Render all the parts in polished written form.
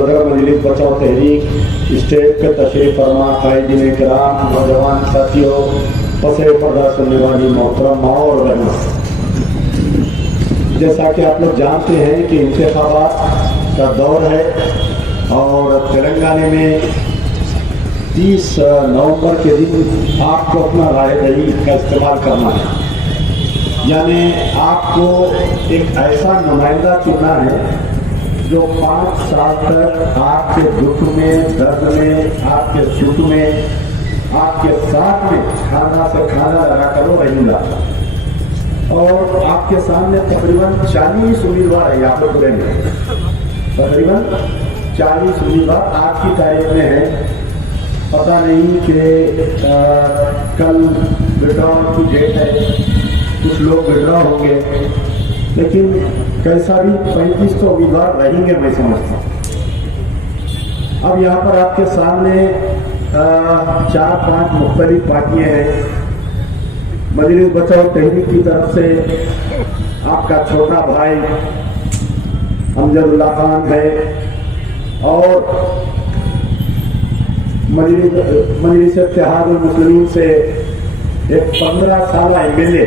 सदर मजलिस बचाओ तहरीक स्टेट के तशरीफ फरमा कायदीन किराम, नौजवान साथियों, पसे पर्दा सुनने वाली मोहतरम माँ और बहनों, जैसा कि आप लोग जानते हैं कि इंतखाबात का दौर है और तेलंगाना में 30 नवंबर के दिन आपको अपना राय दही का इस्तेमाल करना है। यानी आपको एक ऐसा नुमाइंदा चुनना है जो 5 साल तक आपके दुख में, दर्द में, आपके सुख में, आपके साथ में खाना से खाना लगा कर वो रहेगा। और आपके सामने तकरीबन 40 उम्मीदवार है यहाँ पर में, तकरीबन 40 उम्मीदवार आज की तारीख में है। पता नहीं कि कल विड्रॉल की डेट है, कुछ लोग विड्रॉ होंगे, लेकिन कैसा भी 35 तो उम्मीदवार रहेंगे मैं समझता हूँ। अब यहाँ पर आपके सामने 4-5 मुख्तलिफ पार्टियां हैं। मजलिस बचाओ तहरीक की तरफ से आपका छोटा भाई अमजदुल्ला खान है और मजलिस इत्तेहादुल मुस्लिमीन से एक 15 साल एमएलए,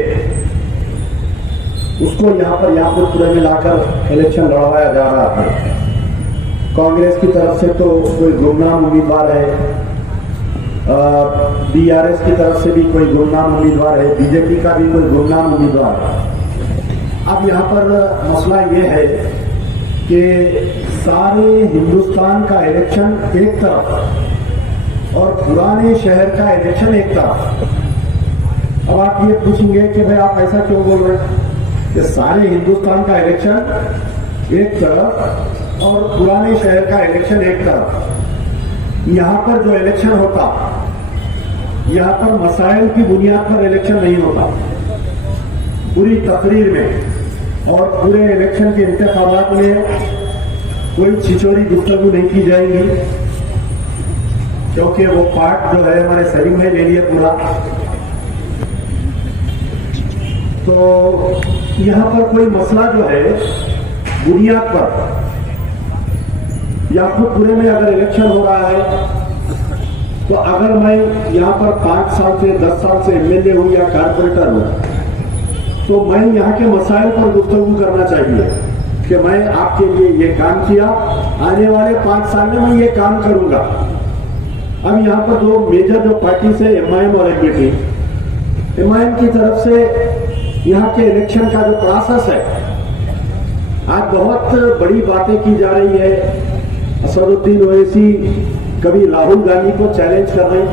उसको यहाँ पर याकूतपुरा में लाकर इलेक्शन लड़वाया जा रहा है। कांग्रेस की तरफ से तो कोई गुमनाम उम्मीदवार है, बीआरएस की तरफ से भी कोई गुमनाम उम्मीदवार है, बीजेपी का भी कोई गुमनाम उम्मीदवार है। अब यहाँ पर मसला ये है कि सारे हिंदुस्तान का इलेक्शन एक तरफ और पुराने शहर का इलेक्शन एक तरफ। अब आप ये पूछेंगे कि भाई आप ऐसा क्यों बोल रहे हैं कि सारे हिंदुस्तान का इलेक्शन एक तरफ और पुराने शहर का इलेक्शन एक तरफ। यहाँ पर जो इलेक्शन होता, यहाँ पर मसाइल की बुनियाद पर इलेक्शन नहीं होता। पूरी तकरीर में और पूरे इलेक्शन के इंतखाबात में कोई छिछोरी गुफ्तगू नहीं की जाएगी, क्योंकि वो पार्ट जो है हमारे शरीर में ले लिए पूरा। तो यहाँ पर कोई मसला जो है बुनियाद पर, याकूतपुरे में अगर इलेक्शन हो रहा है तो अगर मैं यहाँ पर 5 साल से 10 साल से एमएलए हूँ या कारपोरेटर हूँ, तो मैं यहाँ के मसाइल पर गुफ्तगू करना चाहिए कि मैं आपके लिए ये काम किया, आने वाले 5 साल में मैं ये काम करूंगा। अब यहाँ पर दो मेजर जो पार्टी से एमआईएम और एमपीटी, एमआईएम की तरफ से यहाँ के इलेक्शन का जो प्रोसेस है, आज बहुत बड़ी बातें की जा रही है। असदुद्दीन ओवैसी कभी राहुल गांधी को चैलेंज कर रहे हैं,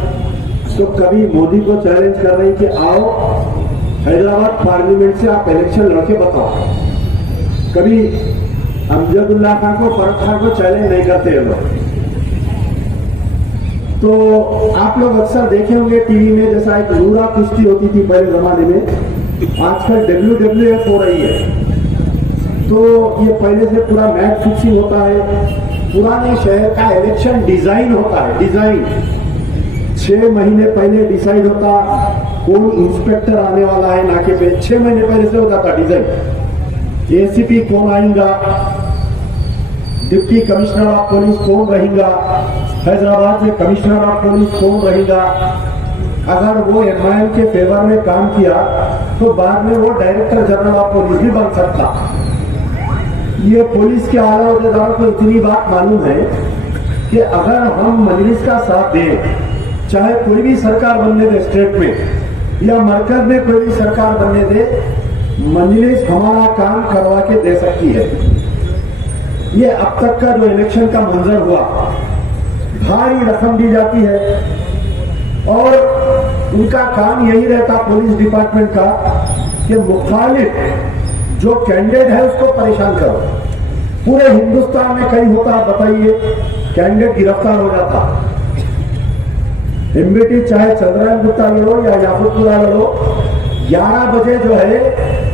तो कभी मोदी को चैलेंज कर रहे हैं कि आओ हैदराबाद पार्लियामेंट से आप इलेक्शन लड़के बताओ। कभी अमजदुल्ला खान को, फरक खान को चैलेंज नहीं करते हैं लोग। तो आप लोग अक्सर देखे होंगे टीवी में, जैसा एक लूरा कुश्ती होती थी पहले जमाने में, आजकल WWF हो रही है। तो ये पहले से पूरा मैच फिक्सिंग होता है। पुराने शहर का इलेक्शन डिजाइन होता है, डिजाइन 6 महीने पहले डिसाइड होता कौन इंस्पेक्टर आने वाला है नाके पे। 6 महीने पहले से होता था डिजाइन। एसीपी कौन आएगा, डिप्टी कमिश्नर ऑफ पुलिस कौन रहेगा, हैदराबाद में कमिश्नर ऑफ पुलिस कौन रहेगा। अगर वो एमआईएम के फेवर में काम किया तो बाद में वो डायरेक्टर जनरल ऑफ पुलिस भी बन सकता। ये पुलिस के आला अहदेदारों को इतनी बात मालूम है कि अगर हम मजलिस का साथ दें, चाहे कोई भी सरकार बनने दे स्टेट में या मरकज में कोई भी सरकार बनने दे, मजलिस हमारा काम करवा के दे सकती है। ये अब तक का जो इलेक्शन का मंजर हुआ, भारी रकम दी जाती है और उनका काम यही रहता पुलिस डिपार्टमेंट का कि मुखालिफ जो कैंडिडेट है उसको परेशान करो। पूरे हिंदुस्तान में कहीं होता बताइए, कैंडिडेट गिरफ्तार हो जाता। एमबीटी चाहे चंद्रायन गुप्ता लड़ो या याकूतपुरा लड़ो, 11 बजे जो है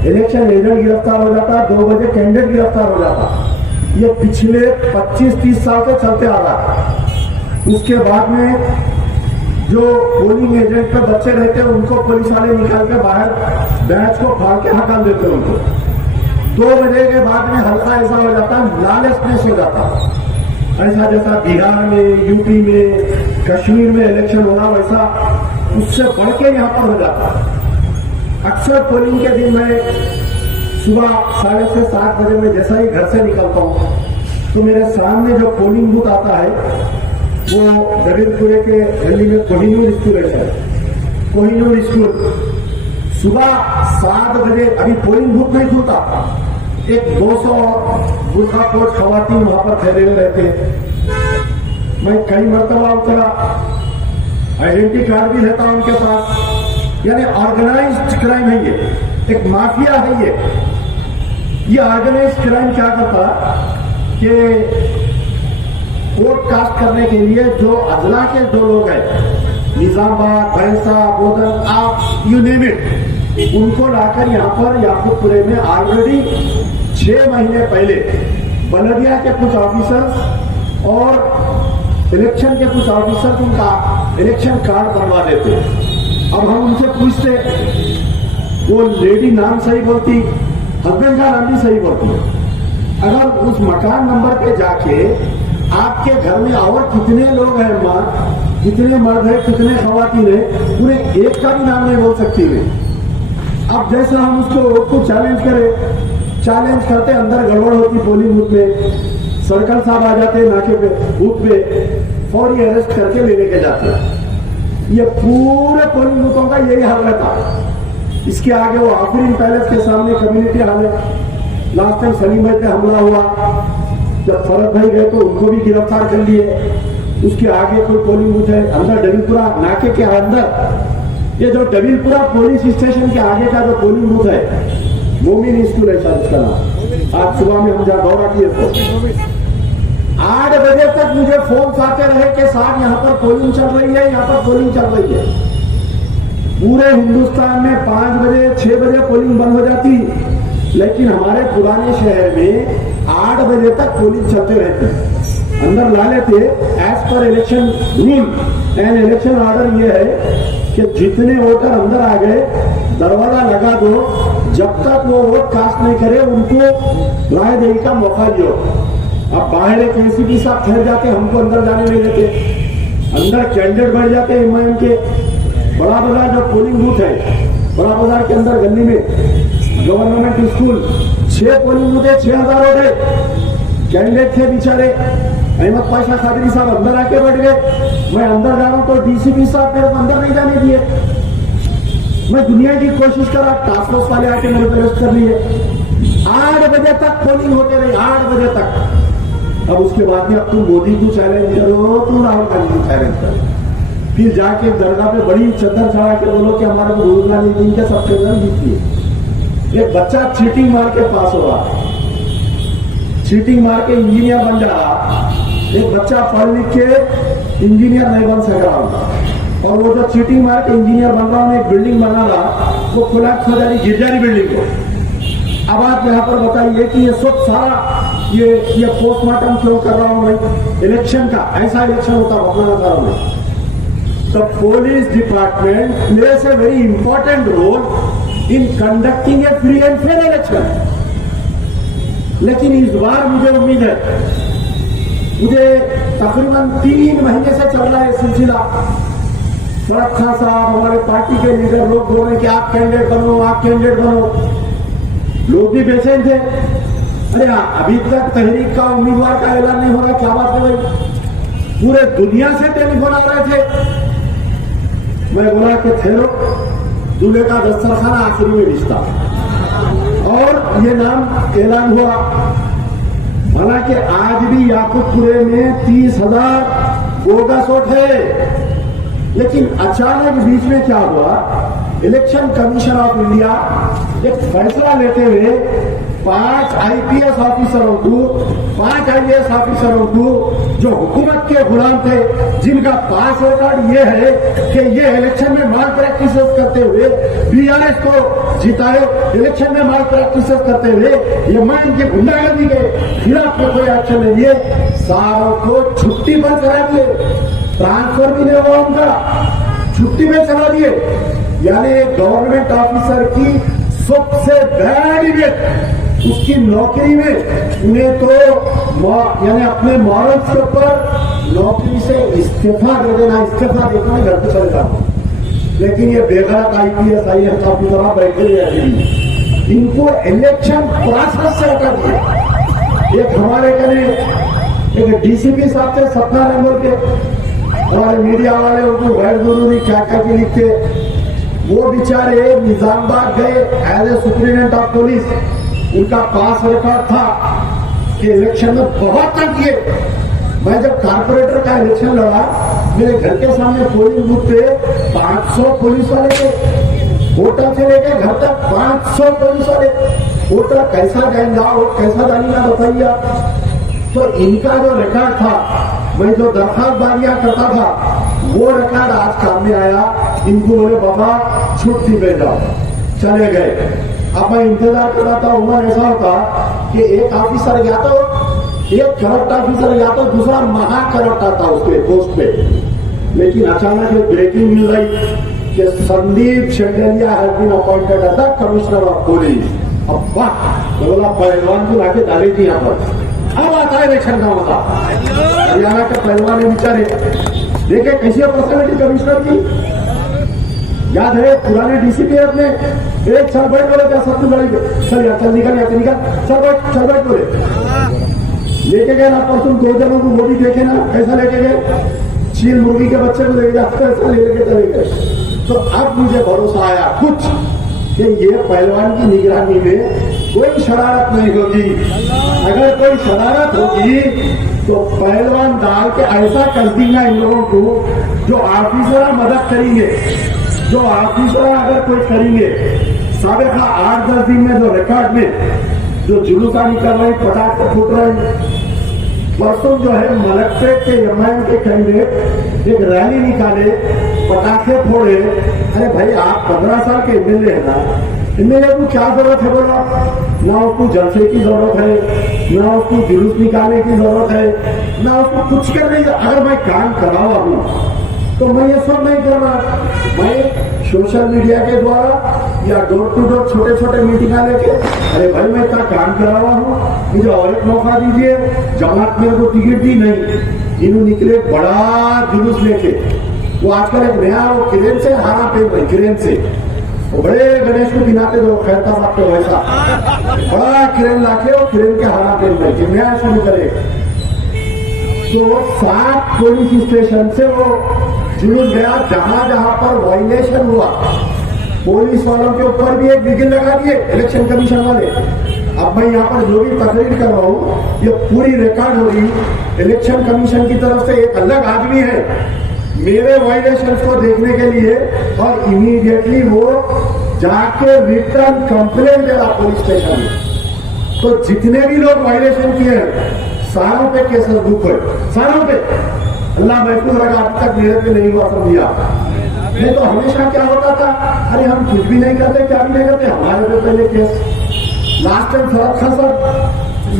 इलेक्शन एजेंट गिरफ्तार हो जाता, 2 बजे कैंडिडेट गिरफ्तार हो जाता। ये पिछले 25-30 साल से चलते आ रहा है। उसके बाद में जो पोलिंग एजेंट पे बच्चे रहते हैं उनको पुलिस वाले निकाल के बाहर बैच को फाड़ के हटा देते हैं उनको। 2 बजे के बाद में हल्का ऐसा हो जाता है, लॉलेसनेस हो जाता। ऐसा जैसा बिहार में, यूपी में, कश्मीर में इलेक्शन होना, वैसा उससे बढ़ के यहाँ पर हो जाता। अक्सर पोलिंग के दिन में सुबह 6:30 7 बजे में जैसा ही घर से निकलता हूँ तो मेरे सामने जो पोलिंग बूथ आता है वो जबलपुर के दिल्ली में कोहिनूर स्कूल है। कोहिनूर स्कूल सुबह 7 बजे, अभी पोलिंग बूथ नहीं खुलता, एक 200 बुरखापोश खवातीन वहां पर ठहरे हुए रहते। मैं कई मरतबा उतरा, आइडेंटिटी कार्ड भी रहता उनके पास। यानी ऑर्गेनाइज्ड क्राइम है ये, एक माफिया है ये ऑर्गेनाइज्ड क्राइम क्या करता कि वोट कास्ट करने के लिए जो अजला के जो लोग हैं, निजामाबाद, भैंसा, बोधन, आप यू नेम इट, उनको लाकर यहाँ पर याकूबपुरे में ऑलरेडी 6 महीने पहले बलदिया के कुछ ऑफिसर्स और इलेक्शन के कुछ ऑफिसर्स उनका इलेक्शन कार्ड बनवा देते। अब हम उनसे पूछते, वो लेडी नाम सही बोलती, हस्बैंड का नाम भी सही बोलती। अगर उस मकान नंबर पे जाके आपके घर में और कितने लोग हैं माँ, कितने मर्द है, कितने खवातीन है, पूरे एक का भी नाम नहीं बोल सकती वे। अब जैसे हम उसको वोट को चैलेंज करें, चैलेंज करते अंदर गड़बड़ होती पोलिंग बूथ में, सर्कल साहब आ जाते नाके पे, बूथ पे फौरी अरेस्ट करके ले लेके जाते। ये पूरे पोलिंग बूथों का यही हाल रहता। इसके आगे वो आफरीन पैलेस के सामने कम्युनिटी हॉल है, लास्ट टाइम सलीम भाई पे हमला हुआ, जब फरत भाई गए तो उनको भी गिरफ्तार कर लिए। उसके आगे कोई पोलिंग बूथ है अंदर डबीलपुरा नाके के अंदर, ये जो डबीलपुरा पुलिस स्टेशन के आगे का जो पोलिंग बूथ है, मोमिन स्कूल है शायद उसका नाम। आज सुबह में हम जहाँ दौरा किए तो 8 बजे तक मुझे फोन आते रहे कि साहब यहाँ पर पोलिंग चल रही है, यहाँ पर पोलिंग चल रही है। पूरे हिंदुस्तान में 5 बजे 6 बजे पोलिंग बंद हो जाती, लेकिन हमारे पुराने शहर में 8 बजे तक पोलिंग चलते रहते। अंदर ला लेते as per election rule and election order ये है कि जितने वोटर अंदर आ गए दरवाजा लगा दो, जब तक वो वोट कास्ट नहीं करे उनको राय देने का मौका दियो। अब बाहर एक एसीपी साहब ठहर जाते, हमको अंदर जाने नहीं देते, अंदर कैंडिडेट बढ़ जाते एमआईएम के। बड़ा बाजार जो पोलिंग बूथ है, बड़ा बाजार के अंदर गली में गवर्नमेंट स्कूल 6 पोलिंग बूथ है, 6000 वोट है। कैंडिडेट थे बेचारे, अहमद पाशा खादरी साहब अंदर आके बैठ गए। मैं अंदर जा रहा हूं तो डीसीपी साहब मेरे को अंदर नहीं जाने दिए। मैं दुनिया की कोशिश करा, टास्क फोर्स वाले आके मेरे को अरेस्ट कर लिए। 8 बजे तक पोलिंग होते रही, 8 बजे तक। अब उसके बाद में अब तुम मोदी को चैलेंज करो, तुम राहुल गांधी को चैलेंज करो, फिर जाके दरगाह पे बड़ी चद्दर चढ़ा के बोलो कि हमारे को रोजगार नहीं देंगे, सबसे ज्यादा जीतिए। एक बच्चा चीटिंग मार के पास हो रहा, चीटिंग मार के इंजीनियर बन जा रहा। एक बच्चा पढ़ लिख के इंजीनियर नहीं बन सक रहा, और वो जो चीटिंग मार के इंजीनियर बन रहा हूं, एक बिल्डिंग बना रहा, वो कोलैप्स हो जा रही, गिर जा रही बिल्डिंग को। अब आप यहाँ पर बताइए कि ये सब सारा ये पोस्टमार्टम क्यों कर रहा हूं मैं इलेक्शन का? ऐसा इलेक्शन होता बताना चाह रहा हूं। The police department place a very important role in conducting a free and fair election. लेकिन इस बार मुझे उम्मीद है, मुझे तकरीबन 3 महीने से चल रहा है सिलसिला। शरद खान साहब, हमारे पार्टी के लीडर लोग बोल रहे हैं कि आप कैंडिडेट बनो, आप कैंडिडेट बनो। लोग भी बेचैन थे। अरे अभी तक तहरीक का उम्मीदवार का ऐलान नहीं हो रहा, क्या बात है भाई? पूरे दुनिया से टेलीफोन आ रहे थे। मैं बोला कि ठहरो, दूल्हे का दस्तरखाना आखिरी में रिश्ता, और ये नाम ऐलान हुआ। हालांकि आज भी याकूबपुरे में 30,000 बोगस वोट है, लेकिन अचानक बीच में क्या हुआ, इलेक्शन कमीशन ऑफ इंडिया एक फैसला लेते हुए 5 आईपीएस ऑफिसरों को, 5 आईएएस ऑफिसरों को जो हुकूमत के गुलाम थे, जिनका पास रिकॉर्ड ये है कि ये इलेक्शन में माल प्रैक्टिस करते हुए बीआरएस को जिताए, इलेक्शन में माल प्रैक्टिस करते हुए ये मान के गुंडागर्दी के खिलाफ में कोई एक्शन नहीं है, सारों को छुट्टी पर करा दिए, ट्रांसफर भी नहीं हुआ उनका, छुट्टी में चला दिए। यानी गवर्नमेंट ऑफिसर की सबसे बैड इमेज उसकी नौकरी में उन्हें तो यानी अपने मॉरल्स के ऊपर नौकरी से इस्तीफा दे देना, इस्तीफा देकर मैं घर पे चले जाऊँ। लेकिन ये बेगरत IPS IAS ऑफिसर बैठे हुए हैं, इनको इलेक्शन प्रोसेस से हटा दिया। एक हमारे कने एक DCP साहब थे सतना नंबर के, हमारे मीडिया वाले उनको गैर जरूरी क्या क्या के लिखते, वो बेचारे निजामबाद गए as a superintendent of police. उनका पास रिकॉर्ड था कि इलेक्शन में बहुत तंग किए। मैं जब कारपोरेटर का इलेक्शन लड़ा, मेरे घर के सामने पोलिंग बूथ पे 500 पुलिस वाले थे, होटल से लेके घर तक 500 पुलिस वाले। वोटर कैसा जाएगा और कैसा जाएगा बताइए। तो इनका जो रिकॉर्ड था, मैं जो दरखास्त बारियां करता था, वो रिकॉर्ड आज काम में आया। इनको बोले बाबा छुट्टी पे जाओ, चले गए। अब मैं इंतजार कर रहा था, उम्र ऐसा होता कि एक ऑफिसर या तो एक करप्ट ऑफिसर या तो दूसरा महा करप्ट आता उसके पोस्ट पे। लेकिन अचानक एक ब्रेकिंग न्यूज आई कि Sandeep Shendelia has been appointed as the commissioner of police. अब वाह, बोला पहलवान को लाके डाले थी यहाँ पर। अब आता है इलेक्शन का मजा। हरियाणा के पहलवान बेचारे देखे कैसी पर्सनैलिटी कमिश्नर की। याद है पुराने DCP अपने एक चल बैठ बोले क्या सब लड़ाई पे चल यार, चल निकल यार, निकल, चल बैठ बोले। लेके गए ना परसों 2 जनों को, वो भी देखे ना कैसा लेके गए, चील मुर्गी के बच्चे को लेके जाते ऐसा लेके चले गए। तो अब मुझे भरोसा आया कुछ कि ये पहलवान की निगरानी में कोई शरारत नहीं होगी। अगर कोई शरारत होगी तो पहलवान डाल के ऐसा कर देगा इन लोगों को, जो ऑफिसर मदद करेंगे, जो ऑफिसर अगर कोई करेंगे। साबिका 8-10 दिन में जो रिकॉर्ड में जो जुलूसा निकल रहे, पटाखे फूट रहे। परसों जो है मलकपेट के MIM के कैंडिडेट एक रैली निकाले, पटाखे फोड़े। अरे भाई आप 15 साल के MLA है ना, MLA को क्या जरूरत है बोला? ना उसको जलसे की जरूरत है, ना उसको जुलूस निकालने की जरूरत है, ना उसको कुछ करने की। अगर मैं काम करा हुआ हूँ तो मैं ये सब नहीं कर रहा। मैं सोशल मीडिया के द्वारा या डोर टू डोर छोटे छोटे मीटिंग लेके, अरे भाई मैं इतना काम करा हुआ हूँ, मुझे और एक मौका दीजिए। जमात मेरे को टिकट दी नहीं, इन्हों निकले बड़ा जुलूस लेके। वो आजकल एक नया वो क्रेन से हारा पे भाई, क्रेन से वो बड़े गणेश को गिनाते जो कहता बात तो वैसा बड़ा क्रेन लाके वो क्रेन के हारा पे भाई नया शुरू करे। तो 7 पुलिस स्टेशन से वो जुलूस गया, जहां जहां पर वायलेशन हुआ पुलिस वालों के ऊपर भी एक बिगिल लगा दिए इलेक्शन कमीशन वाले। अब मैं यहाँ पर जो भी तकरीर कर रहा हूँ ये पूरी रिकॉर्ड हो रही। इलेक्शन कमीशन की तरफ से एक अलग आदमी है मेरे वायलेशन को देखने के लिए, और इमीडिएटली वो जाके रिटर्न कंप्लेंट दे रहा पुलिस स्टेशन में। तो जितने भी लोग वायलेशन किए हैं सारों पे केसेस बुक हुए, सारों पे। अल्लाह महफूज रखा, अब तक मेरे पे नहीं हुआ समझिया। नहीं तो हमेशा क्या होता था, अरे हम कुछ भी नहीं करते, क्या भी नहीं करते, हमारे पे पहले केस। लास्ट टाइम फरक था सर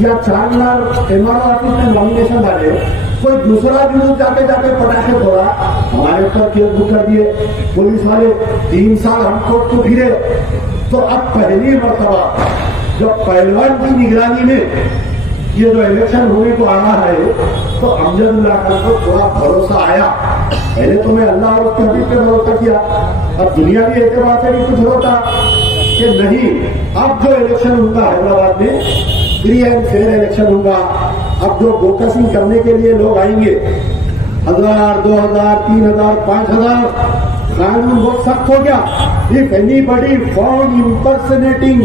या 4 मीनार MRO ऑफिस में नॉमिनेशन डाले, कोई दूसरा जुलूस जाके जाके पटाखे फोड़ा, हमारे ऊपर केस बुक कर दिए पुलिस वाले। 3 साल हम कोर्ट को फिरे। तो अब पहली मरतबा जब पहलवान की निगरानी में ये जो इलेक्शन होने को आ रहा है, तो अमजदुल्लाह खान को थोड़ा भरोसा आया। पहले तो मैं अल्लाह और उसके हबीब पे भरोसा किया, अब दुनियावी एतबार से भी कुछ होता कि नहीं। अब जो इलेक्शन होगा हैदराबाद में फ्री एंड फेयर इलेक्शन होगा। अब जो फोकसिंग करने के लिए लोग आएंगे 1000, 2000, 3000, 5000, कानून बहुत सख्त हो गया। If anybody found impersonating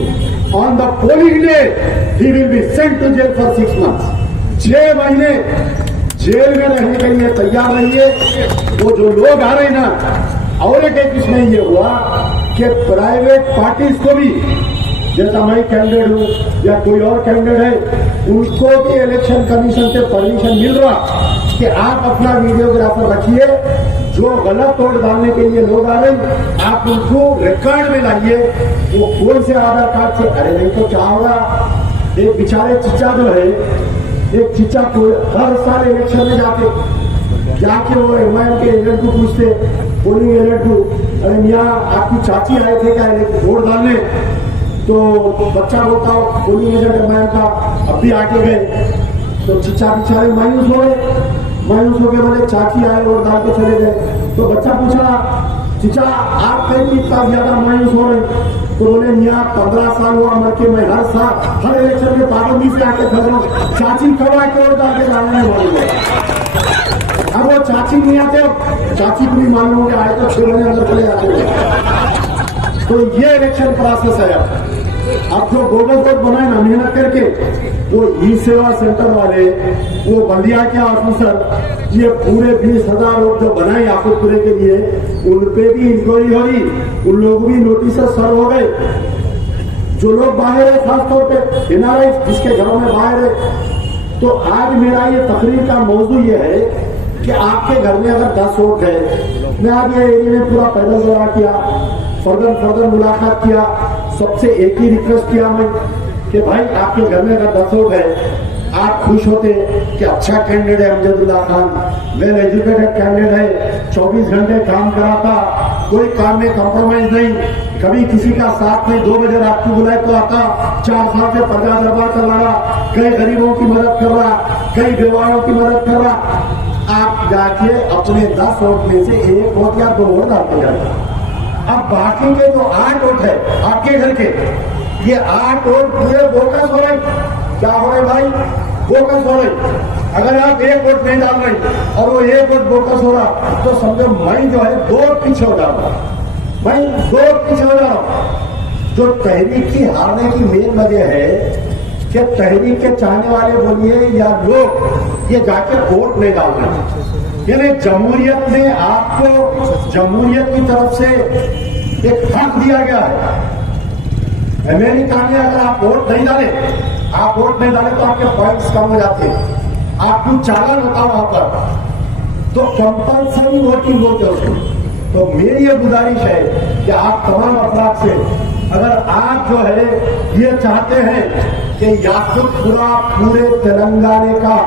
on the polling day, he will be sent to jail for 6 months। 6 महीने जेल में रहने के लिए तैयार रहिए। वो जो लोग आ रहे हैं ना, और एक इसमें ये हुआ कि प्राइवेट पार्टीज को भी, जैसा मैं कैंडिडेट हूं या कोई और कैंडिडेट है, उनको भी इलेक्शन कमीशन से परमिशन मिल रहा कि आप अपना वीडियोग्राफर रखिए। जो गलत वोट डालने के लिए लोग आ रहे हैं, आप उनको रिकॉर्ड में लाइए। वो कौन से आधार कार्ड से, अरे नहीं तो क्या होगा। एक बेचारे चिच्चा जो है, एक चिच्चा को हर साल इलेक्शन में जाके वो MIM के एजेंट को पूछते, पोलिंग एजेंट को, अरे मियाँ आपकी चाची आए थे क्या वोट डालने? तो बच्चा बोलता हो पोलिंग एजेंट मैं का अब भी आगे गए तो चिचा बेचारे मायूस हो गए बोले चाची आए और डाल के चले गए। तो बच्चा पूछा चिचा आप कहीं इतना ज्यादा मायूस हो रहे? तो बोले मियाँ 15 साल हुआ मर के मैं हर साल हर इलेक्शन में पाबंदी से आके खड़े हूँ, चाची कब आके और डाल के डालने वाले। अब वो चाची नहीं आते, चाची को भी मालूम हो गया आए तो 6 महीने अंदर चले जाते। तो ये इलेक्शन प्रोसेस है। अब जो गोबर वोट बनाए ना मेहनत करके, वो ई सेवा सेंटर वाले, वो बल्दिया के ऑफिसर, ये पूरे 20,000 लोग जो बनाए आफतपुरे के लिए, उन पे भी इंक्वायरी हो रही, उन लोग भी नोटिस सर्व हो गए। जो लोग बाहर है खासतौर पे एनआरआई जिसके घरों में बाहर है। तो आज मेरा ये तकरीर का मौजू ये है कि आपके घर में अगर 10 वोट है, मैं आज ये एरिया में पूरा पैदल दौरा किया, फर्दर मुलाकात किया, सबसे एक ही रिक्वेस्ट किया मैं कि भाई आपके घर में अगर 10 वोट है, आप खुश होते कि अच्छा कैंडिडेट है Amjadullah Khan, well educated candidate है, 24 घंटे काम कराता, कोई काम में कॉम्प्रोमाइज नहीं, कभी किसी का साथ नहीं, 2 बजे रात को बुलाए तो आता, 4 साल से प्रजा दरबार चला रहा, कई गरीबों की मदद कर रहा, कई बेवाओं की मदद कर रहा। आप जाके अपने 10 वोट में से 1 वोट या 2 वोट डालते जाए। अब बाकी के जो 8 वोट है आपके घर के, ये 8 वोट पूरे बोकस हो रहे। क्या हो रहे भाई? बोकस हो रहे। अगर आप 1 वोट नहीं डाल रहे और वो 1 वोट बोकस हो रहा, तो समझो मैं जो है 2 वोट पीछे हो जाऊंगा, मैं 2 वोट पीछे हो जाऊंगा। जो तहरीक की हारने की मेन वजह है कि तहरीक के चाहने वाले बोलिए या लोग ये जाके वोट नहीं डाल रहे। यानी जमहूरियत ने आपको जमहूरियत की तरफ से एक हक दिया गया है। अमेरिका में अगर आप वोट नहीं डाले तो आपके पॉइंट्स कम हो जाते हैं, आपको चालान होता वहां पर, तो कंपल्सरी वोटिंग बोलते हैं उसको। तो मेरी ये गुजारिश है कि आप तमाम अफराद से, अगर आप जो है ये चाहते हैं कि याकुतपुरा पूरे तेलंगाना का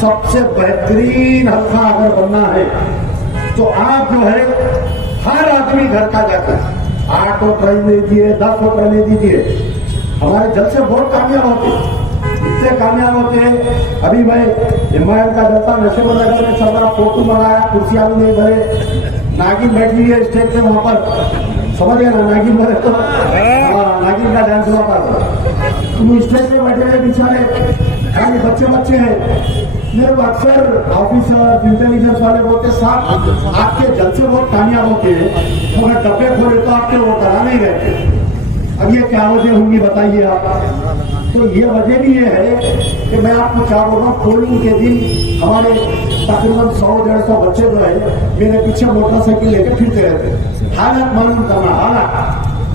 सबसे बेहतरीन हल्का अगर बनना है, तो आप जो है हर आदमी घर का जाकर 8 वोट रहने दीजिए, 10 वोट रहने दीजिए, हमारे जल से बहुत कामयाब होते हैं, इतने कामयाब होते हैं। अभी मैं हिमायत का जलसा नशेबंद नगर में चल रहा, फोटो मंगाया, कुर्सियां भी नहीं भरे, नागिन बैठी हुई है स्टेज पे, वहां पर समझ गया ना, नागिन भरे तो नागिन का डांस हुआ था। तुम स्टेज पे बैठे हुए बेचारे खाली बच्चे हैं। मेरे को अक्सर ऑफिसर इंटेलिजेंस वाले बोलते साहब आपके जल से बहुत कामयाब होते हैं, मगर डब्बे खोले तो आपके वो करा नहीं रहते। अब ये क्या वजह होंगी बताइए आप। तो ये वजह भी ये है कि मैं आपको क्या बोल रहा हूँ, पोलिंग के दिन हमारे तकरीबन 100-150 बच्चे जो है मेरे पीछे मोटरसाइकिल लेकर फिरते रहते। हालत मालूम करना, हालत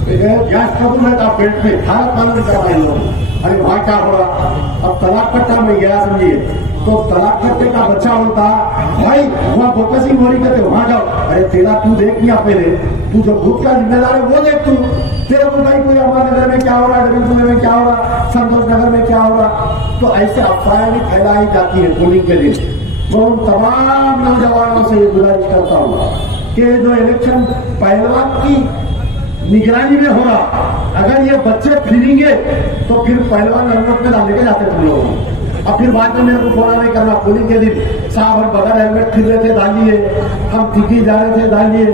गैस कबूल है आप पेट में, हालत मालूम करना इन लोग। अरे वहां क्या हो रहा? अब तलाक कट्टा में गया समझिए, तो तलाक कट्टे का बच्चा बोलता भाई वहां फोकसिंग हो रही करते वहां जाओ। अरे तेरा तू देख लिया पहले, तू जो भूत का जिम्मेदार है वो देख, तू तेरे को भाई कोई अमर नगर में क्या हो रहा है, डबिलपुर में क्या हो रहा, संतोष नगर में क्या हो रहा। तो ऐसे अफवाहें भी फैलाई जाती है पोलिंग के दिन। तो उन तमाम नौजवानों से ये गुजारिश करता हूँ कि जो इलेक्शन पहलवान की निगरानी में हो रहा, अगर ये बच्चे फिरेंगे तो फिर पहलवान हेलमेट में डालने के जाते तुम लोग। अब फिर बाद में मेरे को फोन नहीं करना पोलिंग के दिन, साहब हम बगैर हेलमेट फिर रहे थे डालिए, हम दिल्ली जा रहे थे डालिए।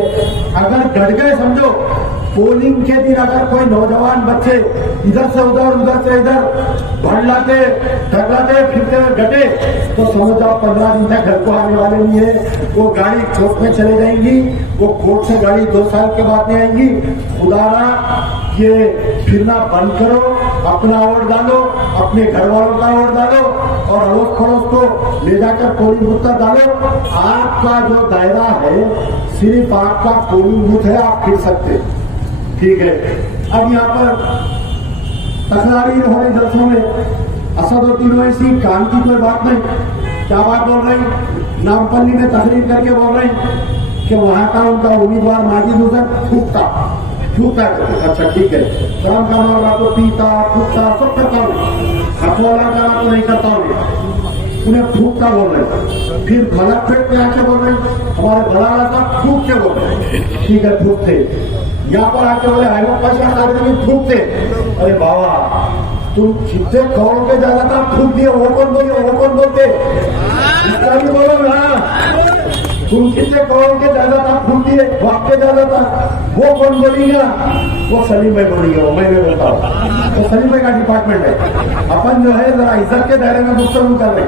अगर डट गए समझो, पोलिंग के दिन अगर कोई नौजवान बच्चे इधर से इधर भड़लाते टकराते फिरते डटे, तो समझ जाओ 15 दिन तक घर को आने वाले नहीं है। वो गाड़ी कोर्ट में चले जाएंगी, वो कोर्ट से गाड़ी 2 साल के बाद नहीं आएंगी। खुदारा ये फिरना बंद करो, अपना वोट डालो, अपने घर वालों का वोट डालो और अड़ोस पड़ोस को ले जाकर पोलिंग बूथ तक डालो। आपका जो दायरा है सिर्फ आपका पोलिंग बूथ है, आप फिर सकते, ठीक है। अब यहाँ पर तकरारी हो रही जलसों में, असदुद्दीन ओवैसी काम की कोई बात नहीं, क्या बात बोल रही, नामपल्ली में तकरीर करके बोल रही कि वहां का उनका उम्मीदवार माजिद हुसैन थूकता है। अच्छा ठीक है, काम का मामला तो पीता थूकता सब करता हूँ, खतवाला का तो नहीं करता हूँ। उन्हें फूकता बोल रहे, फिर मलकपेट में आके बोल रहे हमारे बड़ाला साहब फूक के बोल रहे, ठीक है फूकते, यहाँ पर आके बोले अहमद पाशा आदमी फूकते। अरे बाबा तुम कितने करोड़ के ज्यादा था फूक दिए, वो कौन बोलते इसका भी बोलो ना, तुम कितने करोड़ के ज्यादा था फूक दिए, वक्त के ज्यादा था, वो कौन बोलेगा? वो सलीम भाई बोलेंगे, वो मैं बताऊँ, तो सलीम भाई का डिपार्टमेंट है। अपन जो है जरा इज्जत के दायरे में गुफ्तगू कर रहे,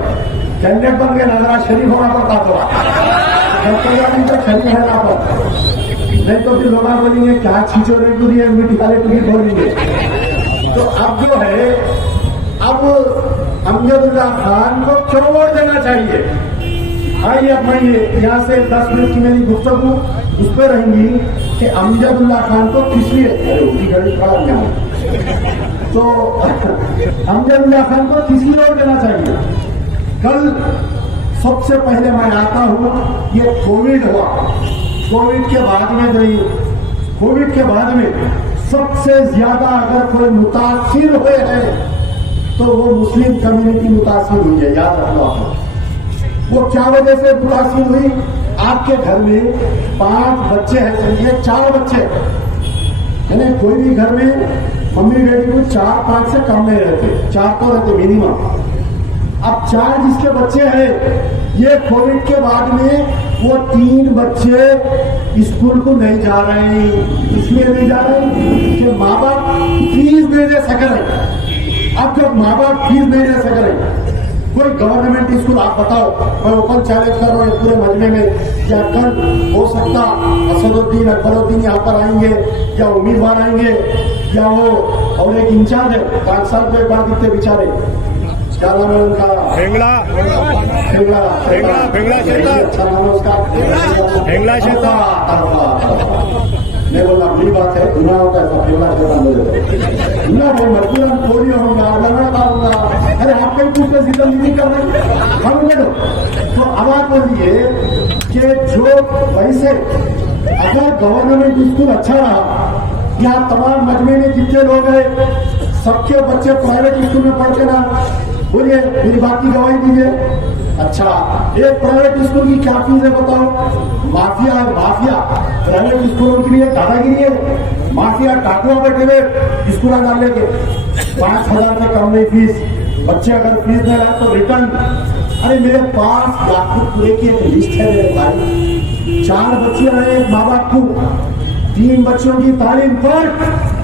कैंडिडेट बन गए ना, जरा शरीफ होना पड़ता तो शरीफ है ना पर, नहीं तो फिर लोग बोलेंगे क्या छीचो रे पूरी है मीठी वाले टिकट बोलेंगे। तो अब जो है, अब अमजदुल्ला खान को छोड़ देना चाहिए। आइए अब मैं यहाँ से 10 मिनट की मेरी गुफ्तगू उस पर रहेंगी कि अमजदुल्ला खान को किस लिए, उसकी घड़ी खराब नहीं, तो अमजदुल्ला खान को किस लिए और देना चाहिए। कल सबसे पहले मैं आता हूँ, ये कोविड हुआ, कोविड के बाद में जो कोविड के बाद में सबसे ज्यादा अगर कोई मुतासिर हुए हैं तो वो मुस्लिम कम्युनिटी मुतासिर हुई है, याद रखो आप। वो क्या वजह से मुतासिर हुई? आपके घर में 5 बच्चे हैं, चलिए 4 बच्चे, यानी कोई भी घर में मम्मी डैडी को 4-5 से कम नहीं रहते, 4 तो रहते मिनिमम। अब 4 जिसके बच्चे हैं, ये कोविड के बाद में वो 3 बच्चे स्कूल को नहीं जा रहे हैं। इसलिए नहीं जा रहे हैं कि माँ बाप फीस नहीं दे सक रहे। अब जब माँ बाप फीस नहीं दे सक रहे, कोई गवर्नमेंट स्कूल आप बताओ, मैं ओपन चैलेंज कर रहा हूँ पूरे मजमे में, क्या कल हो सकता असदुद्दीन अकबरुद्दीन यहाँ पर आएंगे, या उम्मीदवार आएंगे, या वो और एक इंचार्ज है 5 साल पे एक बार दिखते बेचारे, क्या नाम है उनका? फेंगला अच्छा नाम है उसका, नहीं बोलना बुरी बात है, धुआं होता है फेंगला धुआं वो मजबूरन कोरी होगा, लड़का होगा। अरे आप कहीं कुछ जिंदगी कर रहे हम लोग, तो अब आप बोलिए कि जो पैसे अगर गवर्नमेंट स्कूल अच्छा रहा, यहाँ तमाम मजमे में जितने लोग हैं सबके बच्चे प्राइवेट स्कूल में पढ़ते ना, बोलिए मेरी बात की गवाही दीजिए। अच्छा, एक प्राइवेट स्कूल की क्या फीस है बताओ? माफिया है, माफिया प्राइवेट स्कूलों के लिए दादागिरी है, माफिया टाकुआ बैठे हुए स्कूल डालने के 5,000 से कम नहीं फीस, बच्चे अगर फीस दे रहे तो रिटर्न। अरे मेरे पास लाखों पूरे की एक लिस्ट है मेरे भाई, 4 बच्चे रहे माँ बाप को, 3 बच्चों की तालीम पर,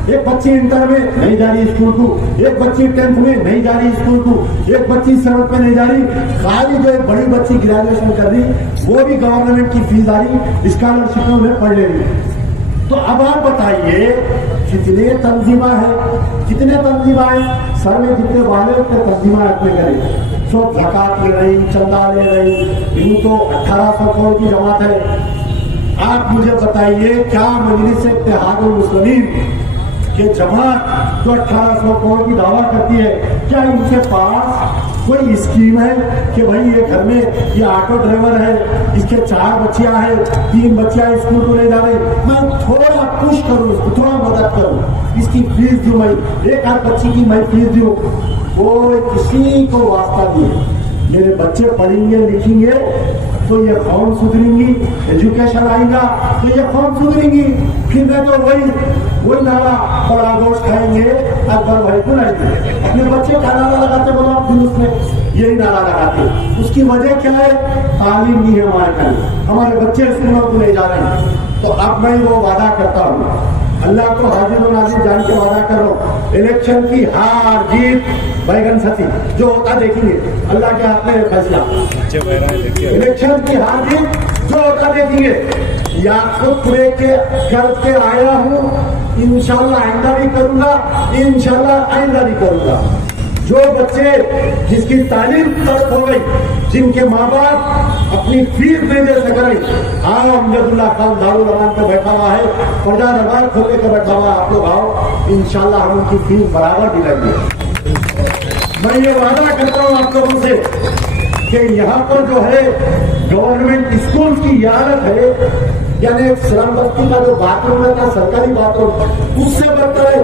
एक बच्ची इंटर में नहीं जा रही स्कूल को, एक बच्ची 10th में नहीं जा रही स्कूल को, एक बच्ची 7th में नहीं जा रही, खाली जो एक बड़ी बच्ची ग्रेजुएशन कर रही वो भी गवर्नमेंट की फीस आ रही, स्कॉलरशिप में उन्हें पढ़ ले रही। तो अब आप बताइए कितने तंजीमा है, कितने तंजीमा है, सर में जितने वाले उतने तंजीमा अपने करें, सब ज़कात ले रही, चंदा ले रही, यूं तो 1800 करोड़ की जमात है। आप मुझे बताइए क्या मजलिस इत्तेहादुल मुस्लिमीन ये जमात जो 1800 करोड़ की दावा करती है, क्या इनके पास कोई स्कीम है कि भाई ये घर में ये ऑटो ड्राइवर है, इसके 4 बच्चियां हैं, 3 बच्चियां स्कूल को ले जा रहे, मैं थोड़ा पुश करूं इसको, थोड़ा मदद करूं, इसकी फीस दूं, मैं 1 बच्ची की मैं फीस दूं, वो किसी को वास्ता दिए, मेरे बच्चे पढ़ेंगे लिखेंगे तो ये कौम सुधरेंगी, एजुकेशन आएगा तो ये कौम सुधरेंगी, फिर मैं तो वही नारा बड़ा गोश्त खाएंगे अकबर भाई को लाएंगे, अपने बच्चे का नारा लगाते बोला, फिर उसमें यही नारा लगाते। उसकी वजह क्या है? तालीम नहीं है हमारे कल, हमारे बच्चे स्कूलों को ले जा रहे हैं। तो अब मैं वो वादा करता हूँ, अल्लाह को हाजिर नाजिर जान के वादा कर रहा हूँ, इलेक्शन की हार जीत बैगन सती जो होता देखेंगे, अल्लाह के हाथ में फैसला, इलेक्शन की हार जीत जो होता देखेंगे, या खुद लेके करके आया हूँ, इंशाल्लाह आइंदा भी करूंगा, इंशाल्लाह आइंदा भी करूंगा। जो बच्चे जिसकी तालीम तक हो गई, जिनके माँ बाप अपनी फीस नहीं दे सक रहे, हाँ अमजदुल्ला खान दारुल अमान पे बैठा हुआ है, प्रजा दरबार खोलने का बैठा हुआ है, आप लोग आओ, इंशाल्लाह हम उनकी फीस बराबर दिलाएंगे। मैं ये वादा करता हूँ आप लोगों से कि यहाँ पर जो है गवर्नमेंट स्कूल की ये हालत है, यानी एक श्रम बस्ती का जो बाथरूम है ना, सरकारी बाथरूम, उससे बढ़कर है।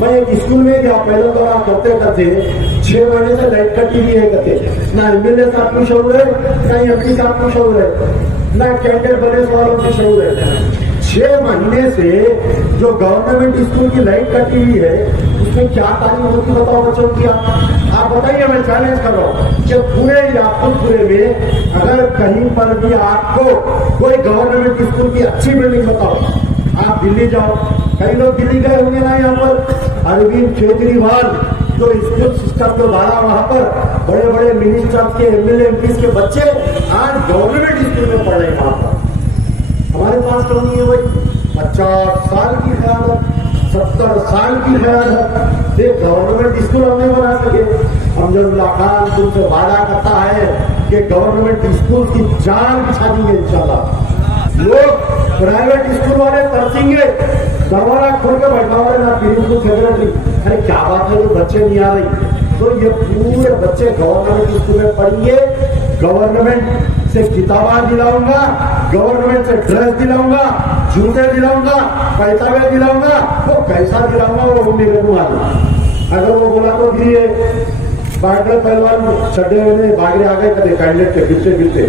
मैं एक स्कूल में गया, पहले दौरा करते करते 6 महीने से लाइट कटी हुई है करते, ना एमएलए साहब की शौर है, ना एमपी साहब की शौर है, ना कैंडिडेट बने वालों की शौर है। 6 महीने से जो गवर्नमेंट स्कूल की लाइट कटी हुई है, उसमें क्या तालीम होती बताओ बच्चों की? आप बताइए, मैं चैलेंज कर रहा हूँ कि पूरे याकूबपुरे में अगर कहीं पर भी आपको कोई गवर्नमेंट स्कूल की अच्छी बिल्डिंग बताओ, आप दिल्ली जाओ, कई लोग दिल्ली गए होंगे ना, यहाँ पर अरविंद केजरीवाल जो स्कूल सिस्टम जो डाला, वहां पर बड़े बड़े मिनिस्टर्स के, एमएलए एमपी के बच्चे आज गवर्नमेंट स्कूल में पढ़ रहे हैं। वहां पर हमारे पास क्यों नहीं है भाई? 50 साल की ख्याल, 70 साल की ख्याल है, ये गवर्नमेंट स्कूल हम नहीं बना सके। अमजदुल्ला खान तुमसे वादा करता है कि गवर्नमेंट स्कूल की जान बिछा देंगे इंशाल्लाह। लोग प्राइवेट स्कूल वाले तरसेंगे, दरवाजा खोल के बैठा हुआ है ना, प्रिंसिपल सेक्रेटरी, अरे क्या बात है, ये बच्चे नहीं आ रही, तो ये पूरे बच्चे गवर्नमेंट स्कूल में पढ़ेंगे। गवर्नमेंट से किताबा दिलाऊंगा, गवर्नमेंट से ड्रेस दिलाऊंगा, जूते दिलाऊंगा, पैसा दिलाऊंगा, वो कैसा दिलाऊंगा वो मेरे को मालूम। अगर वो बोला तो दिए बागड़े पहलवान चड्डे में बागड़े आ गए कदे कैंडिडेट के फिरते फिरते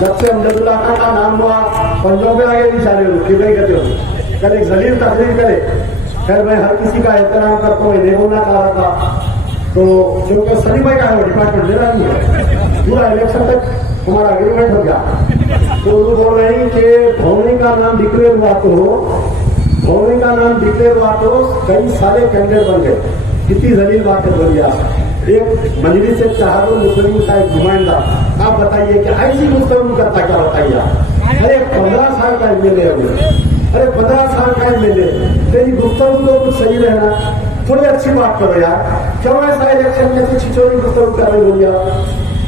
जब से अमजदुल्ला खान का नाम हुआ, पंजों में आगे नहीं चाले लोग कि नहीं कहते हो, कल एक जलील तकलीफ करे। खैर मैं हर किसी का एहतराम करता हूँ, नहीं बोलना चाह रहा था, तो क्योंकि सनी भाई का है वो डिपार्टमेंट मेरा नहीं है, पूरा इलेक्शन तक हमारा एग्रीमेंट हो गया। तो वो बोल रहे हैं कि धोनी का नाम डिक्लेयर हुआ तो धोनी का नाम डिक्लेयर हुआ तो कई सारे कैंडिडेट बन गए। कितनी जलील बात है बोलिए। एक मजलिस से चाहत मुस्लिम का एक नुमाइंदा, आप बताइए कि ऐसी मुस्लिम करता क्या बताइए? अरे 15 साल का एमएलए है, अरे 15 साल का एमएलए, तेरी गुफ्तगू तो कुछ सही रहना, थोड़ी अच्छी बात करो यार। क्यों ऐसा इलेक्शन में से छिछोरी गुफ्तगू कर रहे बोलिए?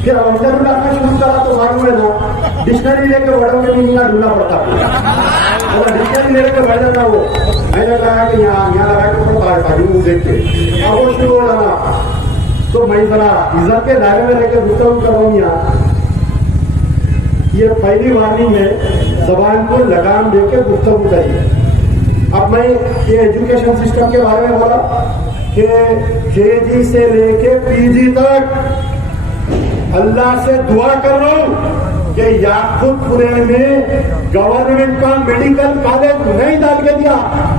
फिर अमजदुल्ला खान शुरू करा तो मालूम है ना, डिक्शनरी लेकर बड़ों के मीनिंग ढूंढना पड़ता है, डिक्शनरी लेकर बैठ जाता वो, मैंने कहा कि यहाँ लगा के पड़ता है मुंह देख के, अब वो शुरू हो रहा, तो मैं जरा इज्जत के दायरे में रहकर गुफ्तगू कर रहा हूँ। यहाँ ये पहली वार्निंग है, जबान को लगाम देकर गुफ्तगू करिए। अब मैं ये एजुकेशन सिस्टम के बारे में बोला कि केजी से लेके पीजी तक अल्लाह से दुआ कर रहा हूं कि याकूबपुरे में गवर्नमेंट का मेडिकल कॉलेज नहीं डाल के दिया।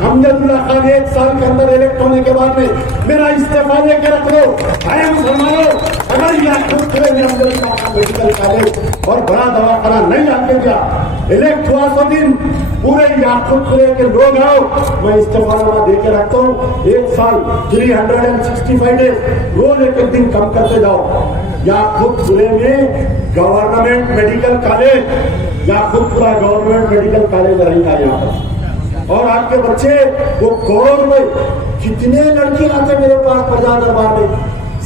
अमजदुल्ला खान 1 साल के अंदर इलेक्ट होने के बाद में मेरा इस्तीफा लेकर रख लो। अरे मुसलमानों, अगर याकूबपुरे में अमजदुल्ला खान मेडिकल कॉलेज और बड़ा दवाखाना नहीं डाल के दिया, इलेक्ट हुआ 100 दिन, पूरे याकूबपुरे के लोग आओ, मैं इस्तीफानामा देकर रखता हूँ। 1 साल 365 डेज, रोज एक दिन कम करते जाओ। याकूबपुरे में government medical college, Yakubpura government medical college रहेगा यहाँ पर। और आपके बच्चे वो करोड़ों रुपए, कितने लड़के आते मेरे पास प्रजा दरबार में,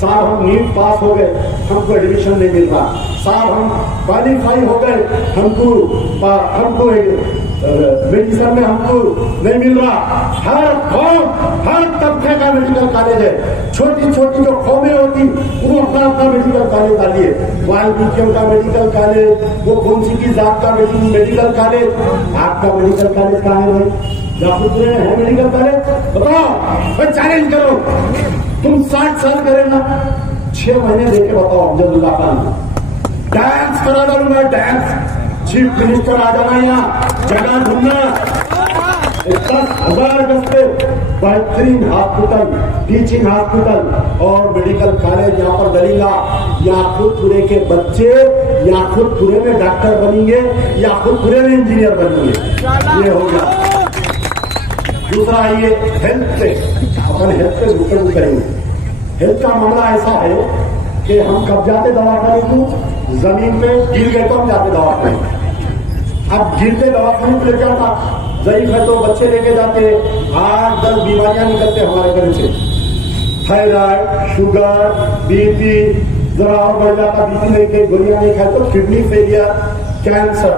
साहब हम नीट पास हो गए, हमको एडमिशन नहीं मिल रहा, साहब हम क्वालिफाई हो गए, हमको मेडिसिन में हमको नहीं मिल रहा। हर तबके का मेडिकल कॉलेज है, छोटी छोटी जो कौमें होती वो अपना अपना मेडिकल कॉलेज डालिए। वाल्मीकियों का मेडिकल कॉलेज, वो कौन सी की जात का मेडिकल कॉलेज, आपका मेडिकल कॉलेज कहाँ है भाई? याकूबपुरे में है मेडिकल कॉलेज? बताओ, मैं चैलेंज करो, तुम 60 साल करे ना, 6 महीने देके बताओ अमजदुल्ला खान, डांस करा डालूंगा, डांस। चीफ मिनिस्टर आ जाना, यहाँ जगह ढूंढना, 10,000 गज पे बेहतरीन हॉस्पिटल, टीचिंग हॉस्पिटल और मेडिकल कॉलेज यहाँ पर डलेगा। याकूबपुरे के बच्चे याकूबपुरे में डॉक्टर बनेंगे, याकूबपुरे में इंजीनियर बनेंगे। ये हो गया। दूसरा ये हेल्थ पे, अपन हेल्थ पे गुफ्तगू करेंगे। हेल्थ का मामला ऐसा है कि हम कब जाते दवाखाने को, जमीन पे गिर गए तो हम जाते दवाखाने। अब गिरते दवाखाने पे लेकर आता, ज़ईफ है तो बच्चे लेके जाते, 8-10 बीमारियां निकलते हमारे घर से, थायराइड, शुगर, बीपी, जरा और बढ़ जाता, बीपी नहीं खाई, गोलियां नहीं खाए तो किडनी फेलियर, कैंसर।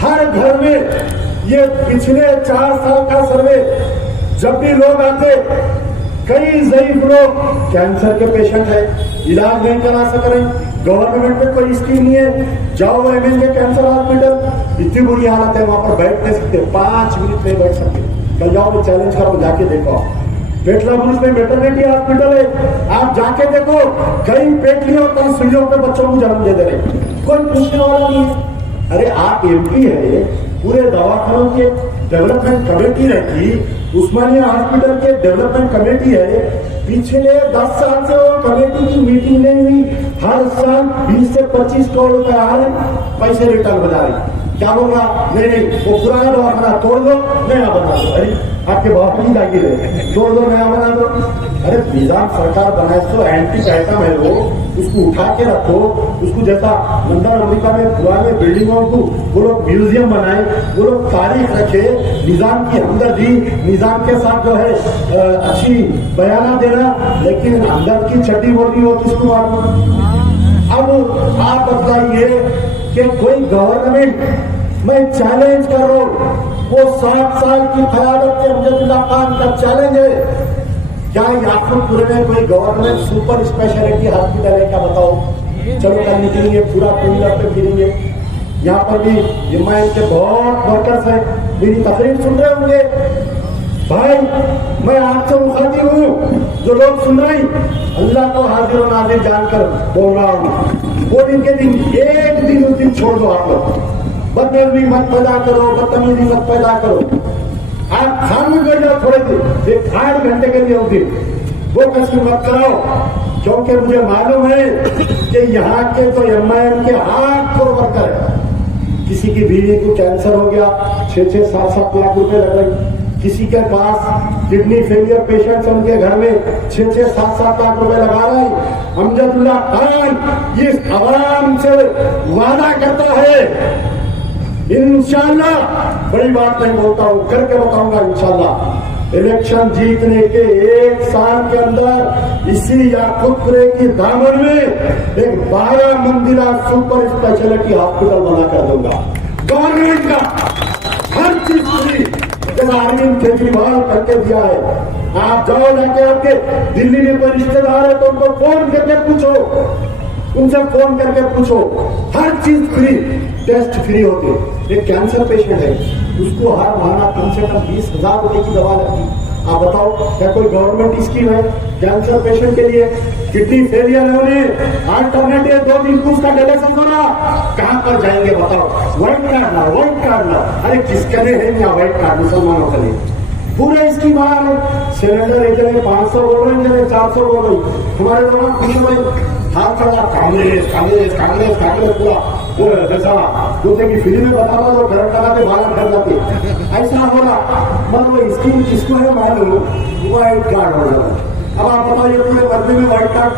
हर घर में ये पिछले 4 साल का सर्वे, जब भी लोग आते, कई ज़ईफ लोग कैंसर के पेशेंट है, इलाज नहीं करा सक रहे। गवर्नमेंट में कोई स्कीम नहीं है। जाओ एमएलए कैंसर हॉस्पिटल, इतनी बुरी हालत है, वहां पर बैठ नहीं सकते, 5 मिनट नहीं बैठ सकते। कल जाओ मैं चैलेंज करो, जाके देखो। पेटलापुर में वेटरनिटी हॉस्पिटल है, आप जाके देखो, कई पेटलियों कई सुइयों पे बच्चों को जन्म दे रहे, कोई पूछने वाला नहीं है। अरे आप एमपी है, पूरे दवाखानों के डेवलपमेंट कमेटी रहती, उस्मानिया हॉस्पिटल के डेवलपमेंट कमेटी है, पिछले 10 साल से वो कमेटी की मीटिंग नहीं हुई। हर साल 20 से 25 करोड़ रुपए आ रहे, पैसे रिटर्न बना रही। क्या बोला? नहीं, वो पुराना दवाखाना तोड़ दो, नया बना दो। अरे आपके बाप की जागीर है, तोड़ दो नया बना दो। अरे निजाम सरकार बनाए तो एंटी आइटम है वो, उसको उठा के रखो। उसको जैसा लंदन अमेरिका में पुराने बिल्डिंगों को वो लोग म्यूजियम बनाए, वो लोग तारीख रखे, निजाम की हमदर्दी, निजाम के साथ जो है अच्छी बयाना देना, लेकिन अंदर की चड्डी बोलनी हो किसको मालूम। अब आप बताइए कि कोई गवर्नमेंट, मैं चैलेंज कर रहा हूं, वो 60 साल की क़यादत के अमजदुल्लाह खान का चैलेंज है, क्या याकूबपुर में कोई गवर्नमेंट सुपर स्पेशलिटी हॉस्पिटल है क्या? बताओ। चलो कल निकलेंगे, पूरा टूरिज्म पे फिरेंगे। यहाँ पर भी एमआईएम के बहुत वर्कर्स हैं, मेरी तकरीर सुन रहे होंगे। भाई मैं आपसे मुखातिब हूँ, जो लोग सुन रहे हैं, अल्लाह को हाजिर और नाजिर जानकर बोल रहा हूँ। वो दिन के दिन, एक दिन उस दिन छोड़ दो। आप लोग बदतमीजी मत पैदा करो, बदतमीजी मत पैदा करो। आप खान में बैठ जाओ थोड़े दिन, 8 घंटे के लिए उस दिन वो कसम मत कराओ, क्योंकि मुझे मालूम है कि यहाँ के तो एमआईएम के 8 करोड़ वर्कर है। किसी की बीवी को कैंसर हो गया, 6-6, 7-7 लाख रुपए लग रहे। किसी के पास किडनी फेलियर पेशेंट्स उनके घर में 6-6, 7-7 लाख रुपए लगा रहे हैं। अमजदुल्लाह खान इस आवाम से वादा करता है, इंशाल्लाह, बड़ी बात नहीं बोलता हूं, करके बताऊंगा इंशाल्लाह, इलेक्शन जीतने के 1 साल के अंदर इसी याकूबपुरे की दामन में एक 12 मंजिला सुपर स्पेशलिटी हॉस्पिटल बना कर दूंगा। गवर्नमेंट का हर चीज फ्री, जब अरविंद केजरीवाल करके दिया है। आप जाओ, जाके आपके दिल्ली में कोई रिश्तेदार है तो उनको फोन करके पूछो, उनसे फोन करके पूछो, हर चीज फ्री, टेस्ट फ्री होते। एक कैंसर पेशेंट है, उसको हर महीना कम से कम 20,000 रुपए की दवा लगती। आप बताओ, क्या कोई गवर्नमेंट स्कीम है कैंसर पेशेंट के लिए? किडनी फेलियर होने अल्टरनेटिव 2 दिन को उसका डायलिसिस होना, कहां पर जाएंगे बताओ? व्हाइट कार्ड ना, व्हाइट कार्ड ना। अरे किसके लिए है यहाँ व्हाइट कार्ड? मुसलमानों के लिए पूरे स्कीम बना लो। सिलेंडर एक जगह 500 बोल रहे, जगह 400 बोल रही। हमारे लोग कुछ भाई हाथ चढ़ा, कांग्रेस कांग्रेस कांग्रेस कांग्रेस, पूरा वो जैसा दूसरे की फिल्म में बता दो, घर लगाते बाहर कर जाते, ऐसा हो रहा। मतलब स्कीम किसको है मालूम? व्हाइट कार्ड हो रहा है। अब आप बताइए, पूरे वर्दी में व्हाइट कार्ड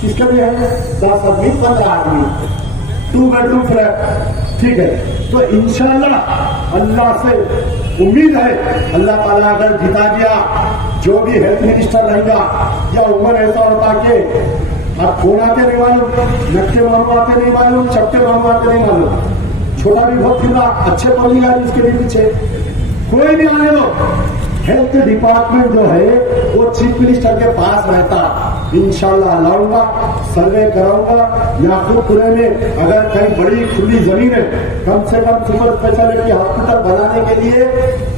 किसके लिए है? 10 आदमी, 15 आदमी, 2 बेडरूम फ्लैट, ठीक है। तो इंशाल्लाह अल्लाह से उम्मीद है, अल्लाह ताला अगर जिता दिया, जो भी हेल्थ मिनिस्टर रहेगा, या उम्र ऐसा होता कि आप फोन आते नहीं मालूम, नक्शे मालूम आते नहीं मालूम, चपटे मालूम आते नहीं मालूम, छोटा भी बहुत फिर अच्छे पढ़ी आ रही, इसके भी पीछे कोई भी आने दो। हेल्थ डिपार्टमेंट जो है वो चीफ मिनिस्टर के पास रहता। इंशाल्लाह लाऊंगा, सर्वे कराऊंगा। याकूबपुरे में अगर कहीं बड़ी खुली जमीन है, कम से कम सुपर स्पेशलिटी हॉस्पिटल बनाने के लिए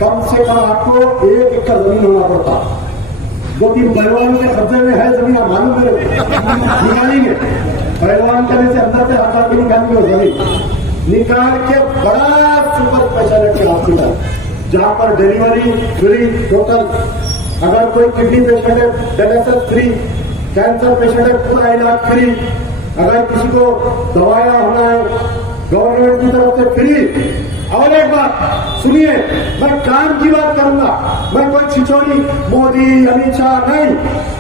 कम से कम आपको 1 एकड़ जमीन होना पड़ता। 2-3 पहलवान के कब्जे में है जमीन, मालूम मेरे निकालेंगे, पहलवान करने से अंदर से हटा के निकालेंगे वो जमीन, निकाल के बड़ा सुपर स्पेशलिटी हॉस्पिटल, जहां पर डिलीवरी फ्री टोटल, अगर कोई किडनी पेशेंट है डायलिसिस फ्री, कैंसर पेशेंट है पूरा इलाज फ्री, अगर किसी को दवाइयां होना है गवर्नमेंट की तरफ से फ्री। और एक बात सुनिए, मैं काम की बात करूंगा, मैं कोई छिछोड़ी मोदी अमित शाह नहीं,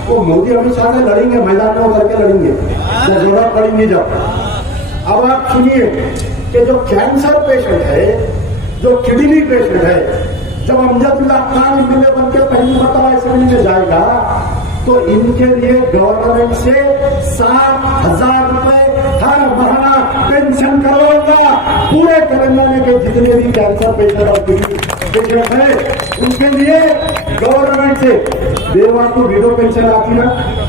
वो मोदी अमित शाह से लड़ेंगे, मैदान में उतर के लड़ेंगे जब जरूरत पड़ेंगी। जब अब आप सुनिए कि जो कैंसर पेशेंट है, जो किडनी पेशेंट है, जब अमजदुल्लाह खान एमएलए बनकर पहली मरतबा असेंबली में जाएगा तो इनके लिए गवर्नमेंट से 7,000 रुपए हर महीना पेंशन करवाऊंगा। पूरे तेलंगाना के जितने भी कैंसर पेशेंट और किडनी पेशेंट है उनके लिए गवर्नमेंट से देवा को विडो पेंशन आती ना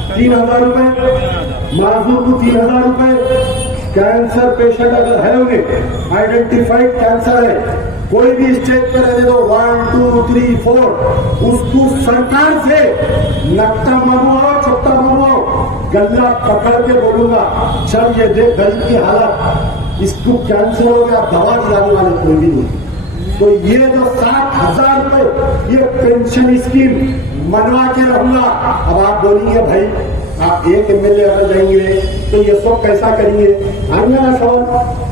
3,000 रुपए, माजूर को 3,000 रुपए, कैंसर पेशेंट अगर है उन्हें आइडेंटिफाइड कैंसर है कोई भी स्टेज पे रहने दो 1 2 3 4 उसको सरकार से नक्ता मामू और छोटा मामू गल्ला पकड़ के बोलूंगा चल ये देख गरीब की हालत इसको कैंसर हो गया दवा दिलाने वाले कोई भी नहीं। तो ये जो 7,000 रुपए ये पेंशन स्कीम मनवा के रहूंगा। अब आप बोलिए भाई आप एक एमएलए अगर जाएंगे तो ये सब कैसा करेंगे, आएंगे ना सवाल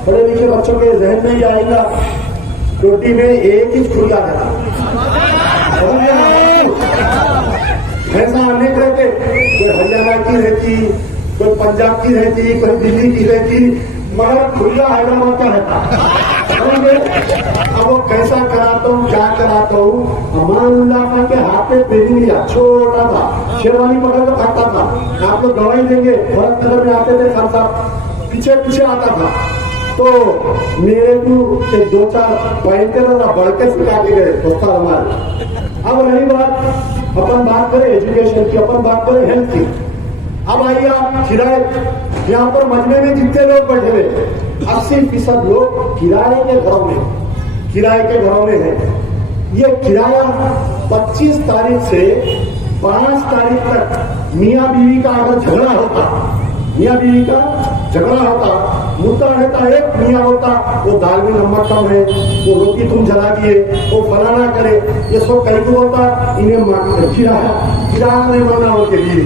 पढ़े लिखे बच्चों के जहन में ही आएगा। रोटी में एक ही छुरी आ जाता, ऐसा अनेक रहते, कोई हरियाणा की रहती, कोई पंजाब की रहती, कोई दिल्ली की रहती, मगर खुला हैदराबाद का रहता। अब वो कैसा कराता हूँ क्या कराता हूँ, अमानुल्लाह के हाथ में पेनी लिया छोटा था, शेरवानी पकड़ कर खाता था। आप लोग दवाई देंगे भरत नगर में आते थे, खान साहब पीछे पीछे आता था तो मेरे को 2-4 पैंते ना बढ़ के सिखा के गए दोस्त हमारे। अब रही बात अपन बात करें एजुकेशन की, अपन बात करें हेल्थ की। अब आइए आप किराए, यहाँ पर मजमे में जितने लोग बैठे हुए 80% लोग किराए के घरों में है। ये किराया 25 तारीख से 5 तारीख तक मियाँ बीवी का अगर झगड़ा होता मुद्दा रहता है, मियाँ होता वो दाल में नमक कम है, वो रोटी तुम जला दिए, वो फलाना करे, ये सब कहीं को होता इन्हें किराया नहीं माना उनके लिए।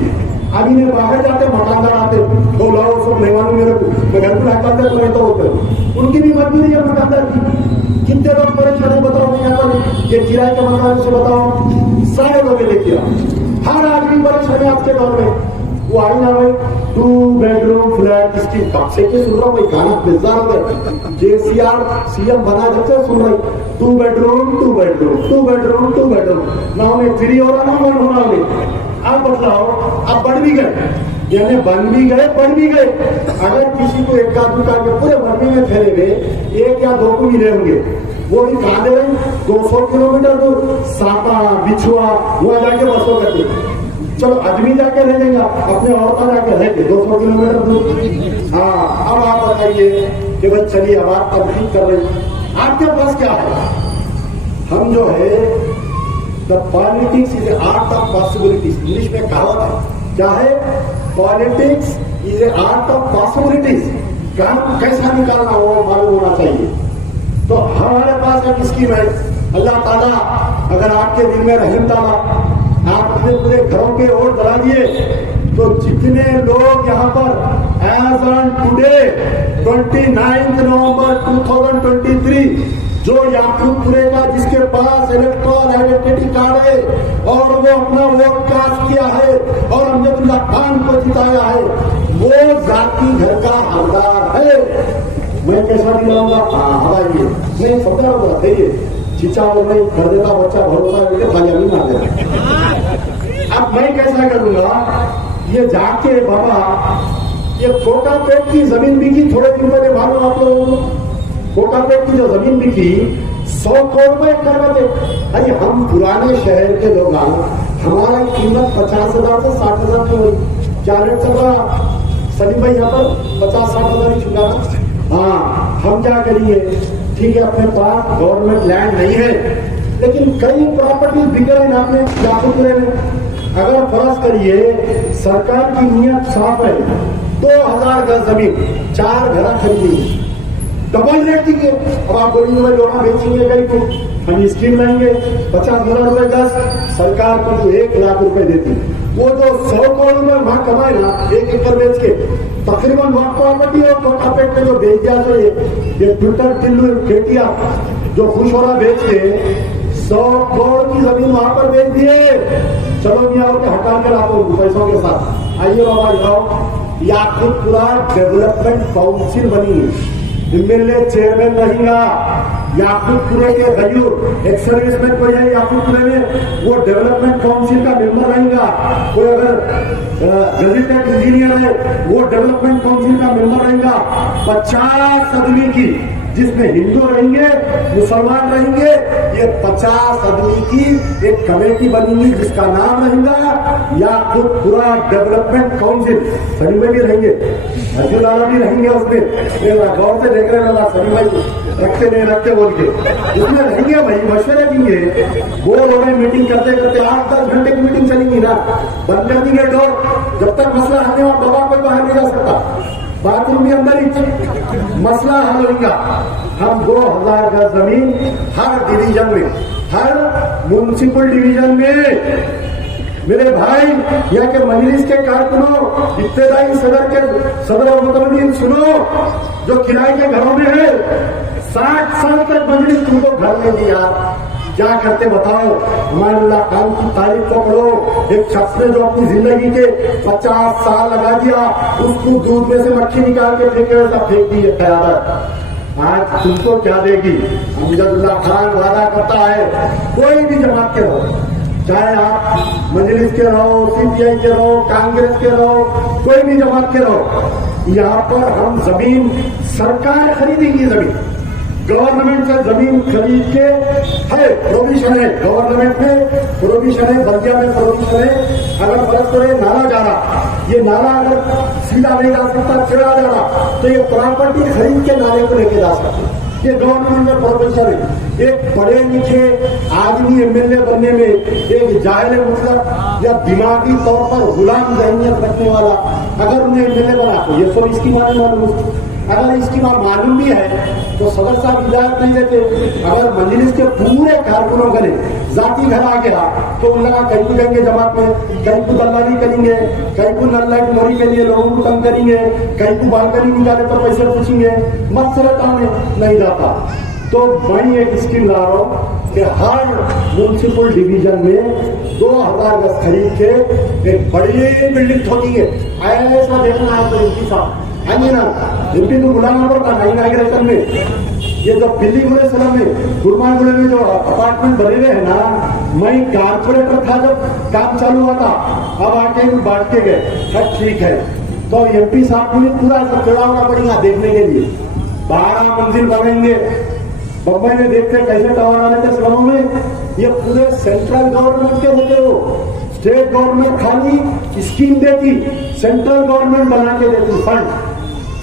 अब इन्हें बाहर जाते मकानदार आते तो लाओ सब मेहमानों मेरे को मैं घर को लाता तो नहीं तो होते, उनकी भी मजबूरी है मकानदार की। कितने लोग परेशानी बताओ यहाँ पर, ये किराए के मकान से बताओ सारे लोग लेके हर आदमी परेशानी आपके दौर में। वो आई ना भाई 2 बेडरूम फ्लैट इसकी कब से के सुन रहा हूँ गाना बेजार हो गया, JCR CM बना देते सुन रही 2 बेडरूम ना उन्हें 3 हो रहा ना 1 होना उन्हें। अब बताओ अब बढ़ भी गए, यानी बन भी गए बढ़ भी गए। अगर किसी को एक आदमी का पूरे भरने में फैले हुए 1 या 2 को मिले होंगे, वो भी कहा दे रहे 200 किलोमीटर दूर सापा बिछुआ वहां जाके बसों करके चलो आदमी जाके रह लेगा, अपने औरता जाके रह के 200 किलोमीटर दूर। हाँ अब आप बताइए कि भाई चलिए अब आप तब्दील कर रहे आपके पास क्या है। हम जो है the politics is art of possibilities, English में कहावत है क्या है, politics is a art of possibilities. काम कैसा निकालना हो मालूम होना चाहिए। तो हमारे पास एक स्कीम है, अल्लाह ताला अगर आपके दिल में रहम ताला आप अपने पूरे घरों के ओर बढ़ा दिए तो जितने लोग यहाँ पर एज ऑन टुडे 29 नवंबर 2023 जो याकूबपुरे का जिसके पास इलेक्ट्रॉल आइडेंटिटी कार्ड है और वो अपना वोट कास्ट किया है और अमजदुल्ला खान को जिताया है, वो जाति घर का हकदार है। मैं कैसा दिलाऊंगा हवाइए नहीं समझा होगा देखिए चिचा और नहीं कर देता बच्चा भरोसा करके थालियां भी मार देता। अब मैं कैसा करूंगा, ये जाके बाबा ये कोटापेट की जमीन बिकी थोड़े दिन पहले मालूम आप लोगों को, कोटापेट की जो जमीन बिकी 100 करोड़ रुपए करवाते। अरे हम पुराने शहर के लोग हमारा कीमत 50,000 से 60,000 की हुई, क्या रेट चल रहा सलीम भाई यहाँ पर 50-60 हजार ही चुका। हाँ हम क्या करिए, ठीक है अपने पास गवर्नमेंट लैंड नहीं है लेकिन कई प्रॉपर्टी बिक रहे हैं आपने याकूबपुरे में। अगर फर्ज करिए सरकार की नीयत साफ है 2000 गज जमीन 4 घर खरीदेंगे डबल रेट देंगे। अब आप बोलेंगे भाई लोहा बेचेंगे कहीं को, हम स्कीम लाएंगे 50,000 रुपए गज, सरकार को 1 लाख रुपए देती। वो जो 100 करोड़ रुपए वहां कमाए ना 1 एकड़ बेच के, तकरीबन वहां प्रॉपर्टी और कोटापेट में जो बेच दिया तो ये ट्विटर टिल्लू केटिया जो खुश हो रहा बेच के 100 करोड़ की जमीन वहां पर बेच दिए। चलो मैं आपके हटा कर आपको पैसों के साथ आइए बाबा जाओ, याकूबपुरा डेवलपमेंट काउंसिल बनी, एमएलए चेयरमैन रहेगा याकूबपुरे के गयूर एक सर्विसमैन कोई है याकूबपुरे में वो डेवलपमेंट काउंसिल का मेंबर रहेगा। कोई अगर गजेटेड इंजीनियर है वो डेवलपमेंट काउंसिल का मेंबर रहेगा। 50 आदमी की जिसमें हिंदू रहेंगे, मुसलमान रहेंगे। ये 50 आदमी की एक कमेटी बनेगी जिसका नाम रहेगा या खुद पूरा डेवलपमेंट काउंसिल। सनी भाई भी रहेंगे, अर्जुन लाला भी रहेंगे उसमें। गौर से देख रहे हैं सनी भाई रखते नहीं रखते बोल के, उसमें रहेंगे भाई, मशवरे देंगे। वो लोग मीटिंग करते करते 8-10 घंटे की मीटिंग चलेंगी ना, बंद कर देंगे डोर। जब तक मसला हल नहीं, दवा कोई बाहर नहीं जा सकता, बाथरूम के अंदर ही मसला हल होगा। हम 2000 गज जमीन हर डिवीजन में, हर म्युनिसिपल डिवीजन में मेरे भाई, यहाँ के मजलिस के कारकुनों, इब्तदाई सदर मुतमदीन सुनो, जो किराए के घरों में है, 60 साल तक मजलिस तुमको घर में दिया, क्या करते बताओ। अमानुल्लाह खान की तारीफ को पढ़ो, एक शख्स ने जो अपनी जिंदगी के 50 साल लगा दिया, उसको दूध में से मक्खी निकाल के फेंके वैसा फेंक दी क़यादत। आज तुमको क्या देगी। अमजदुल्ला खान वादा करता है, कोई भी जमात के रहो, चाहे आप मजलिस के रहो, सीपीआई के रहो, कांग्रेस के रहो, कोई भी जमात के रहो, यहाँ पर हम जमीन सरकार खरीदेगी। जमीन गवर्नमेंट से जमीन खरीद के है, प्रोविजन है गवर्नमेंट में, प्रोविजन है, बल्दिया में प्रोविजन है। अगर फर्ज करे नाला जा रहा, ये नाला अगर सीधा नहीं जा सकता, चढ़ा जा रहा, तो ये प्रॉपर्टी खरीद के नाले को लेके जा सकते। ये गवर्नमेंट में प्रोविजन है। एक पढ़े लिखे आदमी एमएलए बनने में एक जाहिल मतलब या दिमागी तौर पर गुलाम जहनियत रखने वाला अगर उन्हें एमएलए बना, तो ये सब इसकी मालूम। अगर इसकी बात मालूम भी है तो सदर साहब इजाजत नहीं देते। अगर मजलिस के पूरे कारकुनों करे जाति घर आ गया तो उन लगा कहीं जाएंगे जमात में, कहीं को दल्लाली करेंगे, कहीं को नल्लाइट मोरी के लिए लोगों को तंग करेंगे, कहीं को बालकनी निकाले तो पैसे पूछेंगे, मसरता नहीं जाता। तो मैं एक स्कीम ला रहा हूँ कि हर म्युनिसिपल डिवीजन में 2000 गज खरीद के एक बड़ी बिल्डिंग खोलेंगे। ऐसा देखना है तो एमपी साहब आएंगे ना, एमपी को बुलाना पड़ता है इनाग्रेशन में। ये जो पिल्लीगुड़े सलम में, गुरमागुड़े में जो अपार्टमेंट बने हुए है ना, मैं कारपोरेटर था जब काम चालू हुआ था, अब आके बांट के गए, सब ठीक है। तो एमपी साहब को पूरा सब चढ़ाना पड़ेगा देखने के लिए। 12 मंजिल बनेंगे। बम्बई में देखते कैसे टावर आने थे स्लमों में, ये पूरे सेंट्रल गवर्नमेंट के होते हो। स्टेट गवर्नमेंट खाली स्कीम देती, सेंट्रल गवर्नमेंट बना के देती फंड,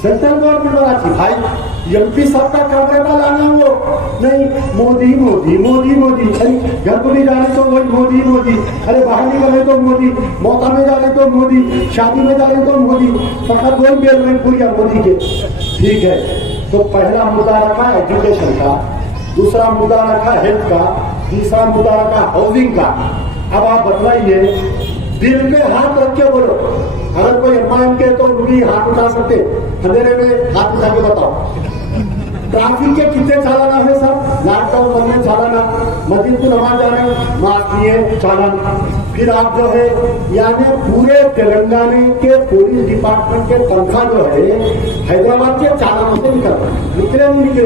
सेंट्रल गवर्नमेंट बनाती। भाई एमपी साहब का काम करना लाना, वो नहीं मोदी मोदी मोदी मोदी। अरे घर को भी जाने तो वही मोदी मोदी, अरे बाहर निकले तो मोदी, मौका में जाने तो मोदी, शादी में जाने तो मोदी, फकत वही बेल में पूरी मोदी के। ठीक है, तो पहला मुद्दा रखा एजुकेशन का, दूसरा मुद्दा रखा हेल्थ का, तीसरा मुद्दा रखा हाउसिंग का। अब आप बतलाइए, दिल पे हाथ रख के बोलो। अगर कोई अम्मा के तो उन्हीं हाथ उठा सकते, अंधेरे में हाथ उठा के बताओ। ट्रैफिक के कितने चालान है सब, लॉकडाउन बनने चालाना, मस्जिद को नमाज जाने माफ किए चालान। फिर आप जो है यानी पूरे तेलंगाना के पुलिस डिपार्टमेंट के तनख्वाह जो है हैदराबाद के चालानों से निकले नहीं निकले।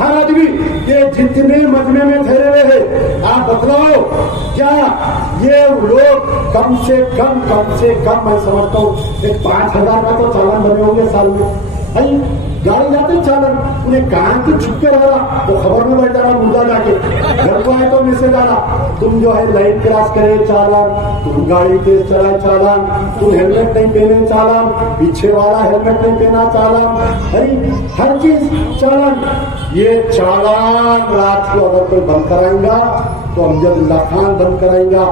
हर आदमी ये जितने मजमे में ठहरे हुए हैं, आप बतलाओ क्या ये लोग कम से कम मैं समझता हूँ एक 5000 का तो चालान बने होंगे साल में। भाई गाड़ी जाते चालन, उन्हें कहा कि छुपके रहा तो खबर में बैठ जाना, मुद्दा जाके घर को आए तो मैसेज आना, तुम जो है लाइन क्रॉस करे चालान, तुम गाड़ी तेज चलाए चालान, तुम हेलमेट नहीं पहने चालान, पीछे वाला हेलमेट नहीं पहना चालान, अरे हर चीज चालान। ये चालान रात को अगर कोई बंद कराएगा तो अमजदुल्ला खान बंद कराएगा।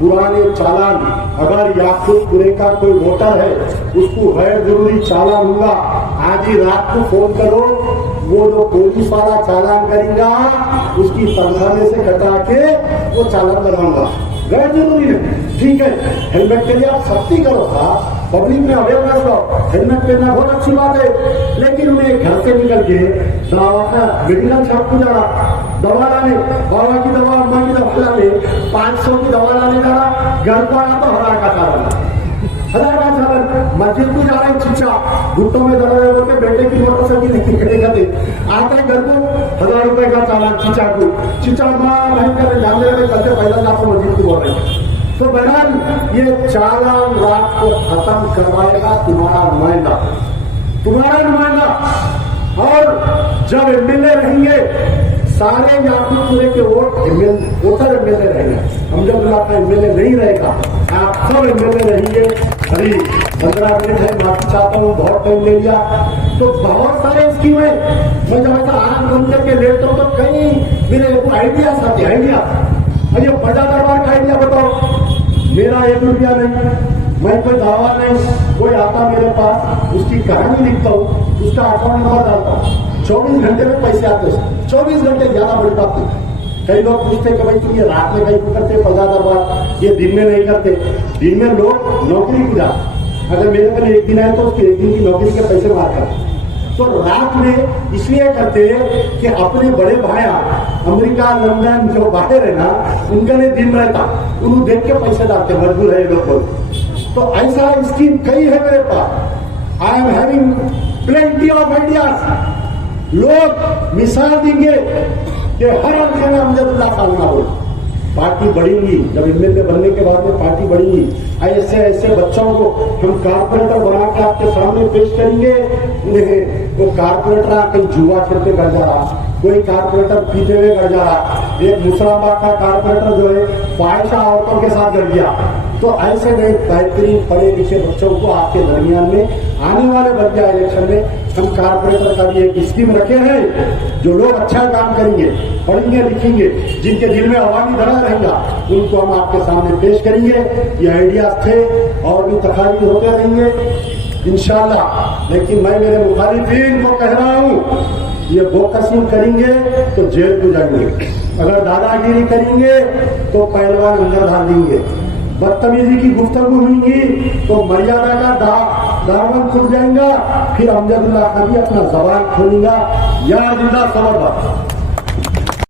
पुराने चालान, अगर याकूबपुरे का कोई वोटर है उसको गैर जरूरी चालान होगा, आज ही रात को फोन करो, वो जो पुलिस वाला चालान करेगा उसकी तनख्वाह में से कटा के वो चालान बनाऊंगा। गैर जरूरी है, ठीक है। हेलमेट के लिए आप सख्ती करो साहब, पब्लिक में अवेयरनेस लो, हेलमेट पहनना बहुत अच्छी बात है। लेकिन उन्हें घर से निकल के मेडिकल शॉप को जाना, दवा लाने, बाबा की दवा अम्मा की दवा लाने, 500 की दवा लाने जाना, घर को आना तो 1000 का चालान, 1000 का चालान। मस्जिद को जा रहे चिचा, घुटनों में दर्द है बोलते बेटे की मोटरसाइकिल निकले जाते, आते घर को 1000 रुपए का चालान चिचा को, चिचा माँ नहीं करे जानने लगे करते पहला आपको मस्जिद को बोल रहे। तो बहरहाल ये चालान रात को खत्म करवाएगा तुम्हारा नुमाइंदा, तुम्हारा नुमाइंदा। और जब एमएलए रहेंगे सारे याकूबपुरे के वोटर एमएलए रहेंगे। अमजदुल्लाह का एमएलए नहीं रहेगा, आप सब एमएलए रहेंगे। अभी 15 मिनट है, माफी चाहता हूँ बहुत टाइम ले लिया। तो बहुत सारे स्कीमें मैं जब ऐसा आंख बंद करके लेता हूँ तो कई मेरे आइडिया आते आइडिया। अरे बड़ा दरबार का आइडिया बताओ, मेरा 1 रुपया नहीं, मैं कोई दावा नहीं, कोई आता मेरे पास उसकी कहानी लिखता हूँ, उसका अकाउंट नंबर डालता हूँ, 24 घंटे में पैसे आते हैं। 24 घंटे ज्यादा बड़ी बात नहीं। कई लोग पूछते कि भाई तुम ये रात में कहीं करते बड़ा दरबार, ये दिन में नहीं करते। दिन में लोग नौकरी की जाते, अगर मेरे पर एक दिन आए तो उसके एक दिन की नौकरी के पैसे मार करते। तो रात में इसलिए करते कि अपने बड़े भाया अमेरिका लंदन जो बाहर है ना, उनका नहीं दिन रहता, उन्हें देख के पैसे डालते, मजबूर है लोग। तो ऐसा स्कीम कई है मेरे पास। I am having plenty of ideas. लोग मिसाल देंगे कि हर हल्के में अमजदुल्लाह सालना हो, पार्टी बढ़ेगी। जब एमएलए बनने के बाद में पार्टी बढ़ेगी। ऐसे ऐसे बच्चों को हम कारपोरेटर बना के आपके सामने पेश करेंगे। वो कारपोरेटर कहीं जुआ खेलते कर जा रहा, कोई कारपोरेटर पीते हुए कर जा रहा, एक मुसलमान का कारपोरेटर जो है फाहिशा औरतों के साथ लड़ गया। तो ऐसे नए बेहतरीन पढ़े लिखे बच्चों को आपके दरमियान में आने वाले बच्चा इलेक्शन में हम कारपोरेटर का भी एक स्कीम रखे हैं। जो लोग अच्छा काम करेंगे, पढ़ेंगे लिखेंगे, जिनके दिल में अवामी दरा रहेगा, उनको हम आपके सामने पेश करेंगे। ये आइडियाज थे और भी तकारीर होते रहेंगे इंशाअल्लाह। लेकिन मैं मेरे मुखालिफिन को कह रहा हूँ, ये बोकसीम करेंगे तो जेल को जाएंगे, अगर दादागिरी करेंगे तो पहलवान अंदर डाल देंगे, बदतमीजी की गुफ्तगू होंगी तो मर्यादा का दामन खुल जाएगा। फिर अमजदुल्लाह का भी अपना जबान खोलेगा। या जिंदा खबरदार।